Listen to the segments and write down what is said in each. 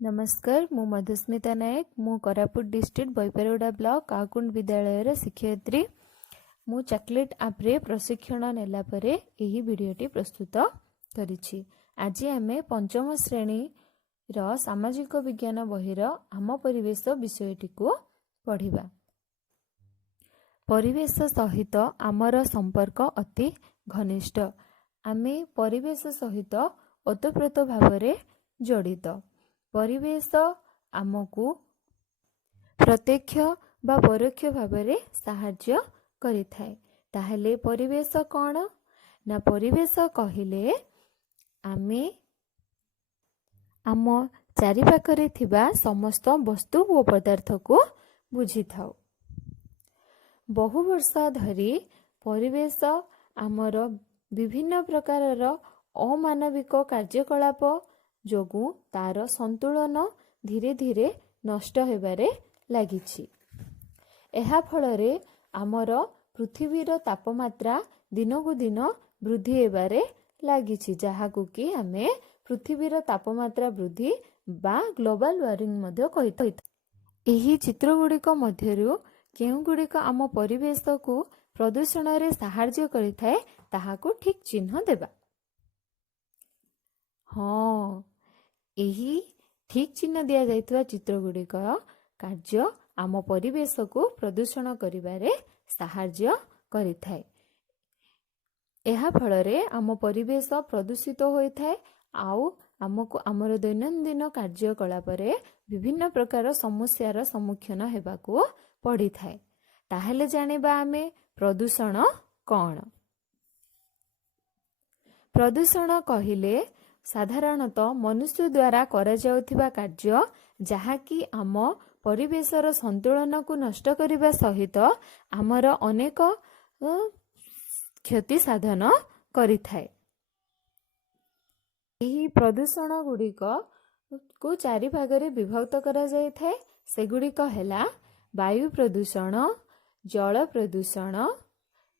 नमस्कार मु मधुस्मिता नायक मु कोरापुट डिस्ट्रिक्ट बैपारगुड़ा ब्लॉक काकुंड विद्यालय शिक्षयित्री मु चॉकलेट आप रे प्रशिक्षण नेला परे एही वीडियोटी प्रस्तुत करिछि। आज आमे पंचम श्रेणी रो सामाजिक विज्ञान बहिर आम परिवेश विषयटी को पढ़िबा। परिवेश सहित आमर संपर्क अति घनिष्ठ। आमे परिवेश सहित ओतप्रोत भावरे जड़ित। परिवेश आमको प्रत्यक्ष बा परोक्ष भावरे साहाय्य करिथाए। ताहले परिवेश कौन ना परिवेश कहिले आमे आम चारिपाखरे थिबा समस्त वस्तु व पदार्थ को बुझी थाउ। बहु वर्ष धरी परिवेश आमर विभिन्न प्रकारर अमानविक कार्यकलाप जोगु तार संतुलन धीरे धीरे नष्ट हेबारे लागिछि। एहा फलरे आमर पृथ्वीर तापमात्रा दिनकु दिन वृद्धि हेबारे लागिछि, जहाकु कि आमे पृथ्वीर तापमात्रा वृद्धि बा ग्लोबल वार्मिंग मध्य कहिथाइ। एही चित्र गुड़िक मध्यरु केउ गुड़िक आम परिवेश को प्रदूषण रे साहाय्य करिथाए ताहाकु ठीक चिन्ह देबा। हाँ, एही ठीक चिन्ह दिया जाइतवा चित्र गुड़िक कार्य आम परिवेश को प्रदूषण करिबारे साहाय्य करिथाए। एहा फलरे आम परिवेश प्रदूषित होइथाए आउ आमको आमर दैनंदिन कार्यकलाप रे विभिन्न प्रकार समस्यार सम्मुखीन हेबाकू पड़ी थाए। ताहेले जानिबा आमे प्रदूषण कौन। प्रदूषण कहिले साधारणतः मनुष्य द्वारा करा जाउथिबा कार्य जहाँकि आम परिवेशर संतुलन को नष्ट करिबा सहित आमर अनेक क्षति साधन करिथाए। एही प्रदूषण गुड़िक को चारि भागरे विभक्त करा जाइथाए। सेगुड़िक हेला वायु प्रदूषण, जल प्रदूषण,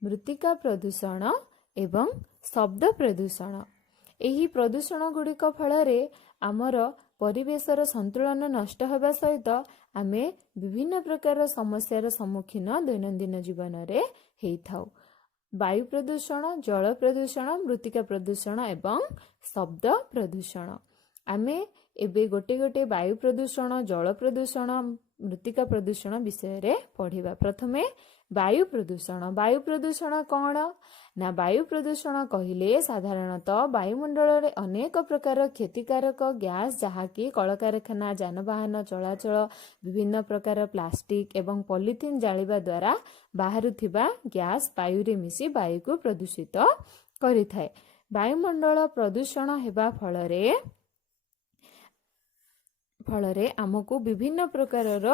मृत्तिका प्रदूषण एवं शब्द प्रदूषण। एही प्रदूषण गुड़िक फलरे आमर परिवेशर संतुलन नष्ट होगा सहित आमे विभिन्न प्रकार समस्यार सम्मुखीन दैनंदिन जीवन रे हेइथाउ। वायु प्रदूषण, जल प्रदूषण, मृत्तिका प्रदूषण एवं शब्द प्रदूषण। आमे एबे गोटे गोटे वायु प्रदूषण, जल प्रदूषण, मृत्तिका प्रदूषण विषय रे पढ़िबा। प्रथमे वायु प्रदूषण। वायु प्रदूषण कौन ना वायु प्रदूषण कहिले साधारणतः वायुमंडल रे अनेक प्रकार क्षतिकारक गैस जहाँकि कलकारखाना, जानवाहन चलाचल, विभिन्न प्रकार प्लास्टिक एवं पॉलिथीन जालिबा द्वारा बाहरुथिबा गैस वायु रे मिसी वायु को प्रदूषित करिथाए। वायुमंडल प्रदूषण हेबा फलरे आमको विभिन्न प्रकारर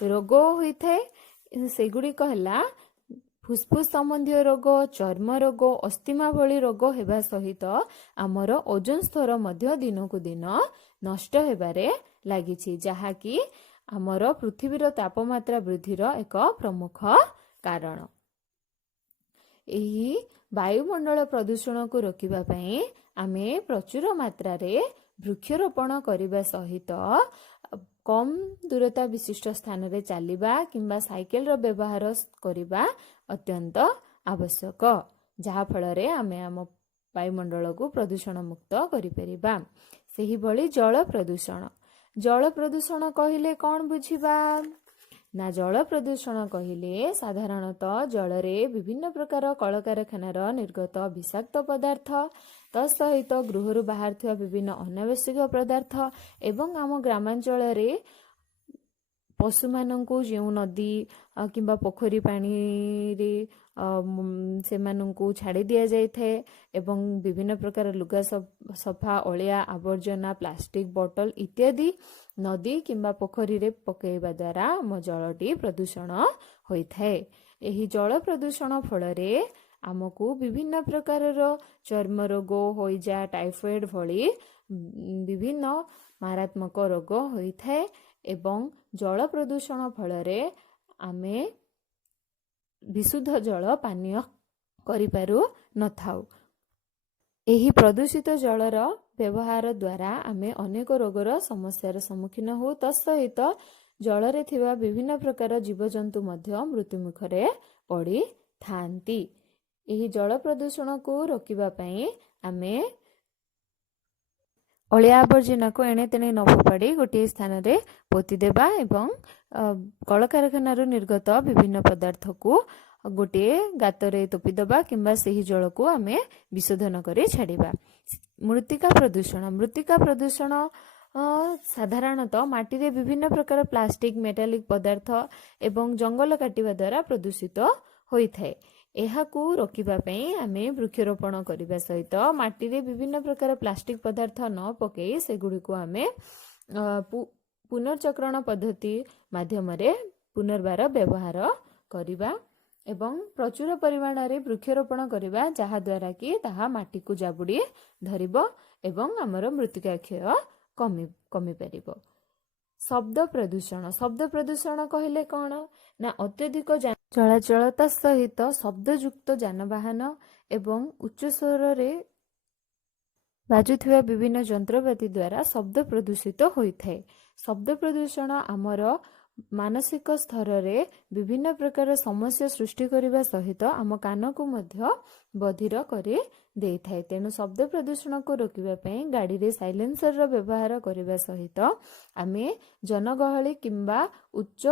रोग होइथाए। सेगुड़िक हेला फुसफुस संबंधी रोग, चर्म रोग, अस्थमा भली रोग हेबा सहित आमर ओजोन स्तर मध्य दिनकु दिन नष्ट हेबारे लागिछि, जहाँकि आमर पृथ्वीर तापमात्रा वृद्धिर एक प्रमुख कारण। एही वायुमंडल प्रदूषण को रोकिबा पई आमे प्रचुर मात्रा रे वृक्षरोपण करिबा सहित कम दूरता विशिष्ट स्थान रे चलिबा किंबा साइकेल रो व्यवहार करिबा अत्यंत आवश्यक, जहा फलरे आमे आम वायुमंडल को प्रदूषण मुक्त करि परिबा। सेही भली जल प्रदूषण। जल प्रदूषण कहिले कौन बुझिबा ना जल प्रदूषण कहिले साधारणतः जल रे विभिन्न प्रकार कलकारखानार निर्गत विषाक्त पदार्थ तसहित गृहरु बाहर थिबा विभिन्न अनावश्यक पदार्थ एवं आम ग्रामांचल रे पशु माननकु जेउ नदी किंबा पोखरी पानी रे से माननकु छाड़ी दिया जाय थे एवं विभिन्न प्रकार लुगा सफा अलिया आवर्जना प्लास्टिक बोतल इत्यादि नदी किंबा पोखरी रे पकेइबा द्वारा आम जलटी प्रदूषण होइथाए। एही जल प्रदूषण फलरे आमको विभिन्न प्रकारर चर्म रोग, होइजा, टाइफॉइड भली विभिन्न मारात्मक रोग होइथाए एवं जल प्रदूषण फलरे आमे विशुद्ध जल पानीय करि पारु न थाउ। ଏହି ପ୍ରଦୂଷିତ ଜଳର ବ୍ୟବହାର ଦ୍ୱାରା ଆମେ ଅନେକ ରୋଗର ସମସ୍ୟାର ସମ୍ମୁଖୀନ ହେଉ। ତତ୍ସହିତ ଜଳରେ ଥିବା ବିଭିନ୍ନ ପ୍ରକାର ଜୀବଜନ୍ତୁ ମଧ୍ୟ ମୃତ୍ୟୁମୁଖରେ ପଡ଼ିଥାନ୍ତି। ଏହି ଜଳ ପ୍ରଦୂଷଣକୁ ରୋକିବା ପାଇଁ ଆମେ ଅଳିଆ ଆବର୍ଜନାକୁ ଏଣେ ତେଣେ ନ ଫୋପାଡ଼ି ଗୋଟିଏ ସ୍ଥାନରେ ପୋତିଦେବା ଏବଂ କଳକାରଖାନାରୁ ନିର୍ଗତ ବିଭିନ୍ନ ପଦାର୍ଥକୁ ଗୋଟିଏ ଗାତରେ ତୋପିଦେବା କିମ୍ବା ସେହି ଜଳକୁ ଆମେ ବିଶୋଧନ କରି ଛାଡ଼ିବା। ମୃତ୍ତିକା ପ୍ରଦୂଷଣ ସାଧାରଣତଃ ମାଟିରେ ବିଭିନ୍ନ ପ୍ରକାର ପ୍ଲାଷ୍ଟିକ, ମେଟାଲିକ ପଦାର୍ଥ ଏବଂ ଜଙ୍ଗଲ କାଟିବା ଦ୍ୱାରା ପ୍ରଦୂଷିତ ହୋଇଥାଏ। ଏହାକୁ ରୋକିବା ପାଇଁ ଆମେ ବୃକ୍ଷରୋପଣ କରିବା ସହିତ ମାଟିରେ ବିଭିନ୍ନ ପ୍ରକାର ପ୍ଲାଷ୍ଟିକ ପଦାର୍ଥ ନ ପକାଇ ସେଗୁଡ଼ିକୁ ଆମେ ପୁନର୍ଚକ୍ରଣ ପଦ୍ଧତି ମାଧ୍ୟମରେ ପୁନର୍ବାର ବ୍ୟବହାର କରିବା ଏବଂ ପ୍ରଚୁର ପରିମାଣରେ ବୃକ୍ଷରୋପଣ କରିବା, ଯାହାଦ୍ୱାରା କି ତାହା ମାଟିକୁ ଜାବୁଡ଼ି ଧରିବ ଏବଂ ଆମର ମୃତ୍ତିକା କ୍ଷୟ କମିପାରିବ। ଶବ୍ଦ ପ୍ରଦୂଷଣ କହିଲେ କ'ଣ ନା ଅତ୍ୟଧିକ ଚଳାଚଳ ତା ସହିତ ଶବ୍ଦଯୁକ୍ତ ଯାନବାହନ ଏବଂ ଉଚ୍ଚ ସ୍ୱରରେ ବାଜୁଥିବା ବିଭିନ୍ନ ଯନ୍ତ୍ରପାତି ଦ୍ୱାରା ଶବ୍ଦ ପ୍ରଦୂଷିତ ହୋଇଥାଏ। ଶବ୍ଦ ପ୍ରଦୂଷଣ ଆମର ମାନସିକ ସ୍ତରରେ ବିଭିନ୍ନ ପ୍ରକାର ସମସ୍ୟା ସୃଷ୍ଟି କରିବା ସହିତ ଆମ କାନକୁ ମଧ୍ୟ ବଧିର କରି ଦେଇଥାଏ। ତେଣୁ ଶବ୍ଦ ପ୍ରଦୂଷଣକୁ ରୋକିବା ପାଇଁ ଗାଡ଼ିରେ ସାଇଲେନ୍ସରର ବ୍ୟବହାର କରିବା ସହିତ ଆମେ ଜନଗହଳି କିମ୍ବା ଉଚ୍ଚ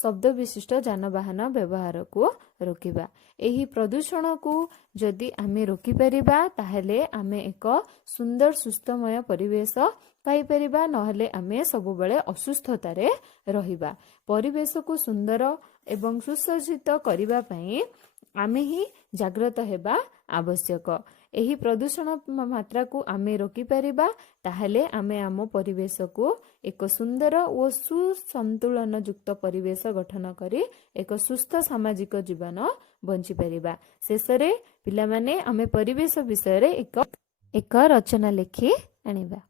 ଶବ୍ଦ ବିଶିଷ୍ଟ ଯାନବାହନ ବ୍ୟବହାରକୁ ରୋକିବା। ଏହି ପ୍ରଦୂଷଣକୁ ଯଦି ଆମେ ରୋକିପାରିବା ତାହେଲେ ଆମେ ଏକ ସୁନ୍ଦର ସୁସ୍ଥମୟ ପରିବେଶ ପାଇପାରିବା, ନହେଲେ ଆମେ ସବୁବେଳେ ଅସୁସ୍ଥତାରେ ରହିବା। ପରିବେଶକୁ ସୁନ୍ଦର ଏବଂ ସୁସଜ୍ଜିତ କରିବା ପାଇଁ ଆମେ ହିଁ ଜାଗ୍ରତ ହେବା ଆବଶ୍ୟକ। ଏହି ପ୍ରଦୂଷଣ ମାତ୍ରାକୁ ଆମେ ରୋକିପାରିବା, ତାହେଲେ ଆମେ ଆମ ପରିବେଶକୁ ଏକ ସୁନ୍ଦର ଓ ସୁସନ୍ତୁଳନ ଯୁକ୍ତ ପରିବେଶ ଗଠନ କରି ଏକ ସୁସ୍ଥ ସାମାଜିକ ଜୀବନ ବଞ୍ଚିପାରିବା। ଶେଷରେ ପିଲାମାନେ ଆମେ ପରିବେଶ ବିଷୟରେ ଏକ ରଚନା ଲେଖି ଆଣିବା।